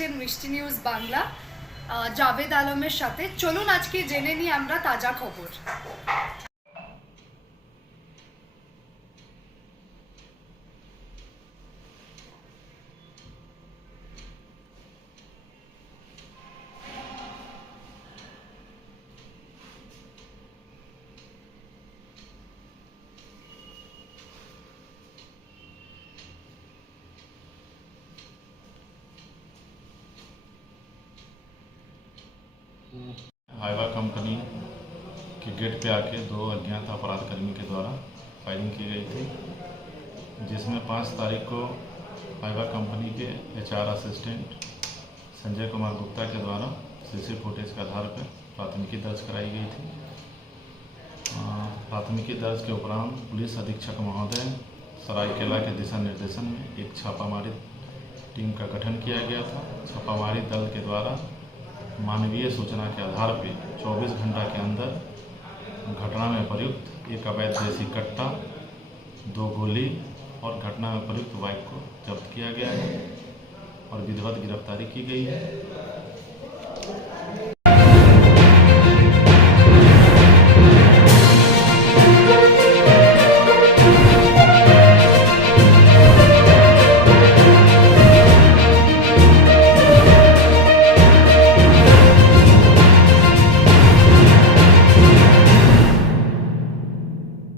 দেখছেন মিষ্টি নিউজ বাংলা জাভেদ আলমের সাথে। চলুন আজকে জেনে নিই আমরা তাজা খবর। हाइवा कंपनी के गेट पे आके दो अज्ञात अपराध कर्मी के द्वारा फायरिंग की गई थी, जिसमें 5 तारीख को हाइवा कंपनी के HR असिस्टेंट संजय कुमार गुप्ता के द्वारा CC फुटेज के आधार पर प्राथमिकी दर्ज कराई गई थी। प्राथमिकी दर्ज के उपरांत पुलिस अधीक्षक महोदय सरायकेला के दिशा निर्देशन में एक छापामारी टीम का गठन किया गया था। छापामारी दल के द्वारा मानवीय सूचना के आधार पर 24 घंटा के अंदर घटना में प्रयुक्त एक अवैध देसी कट्टा, 2 गोली और घटना में प्रयुक्त बाइक को जब्त किया गया है और विधिवत गिरफ्तारी की गई है।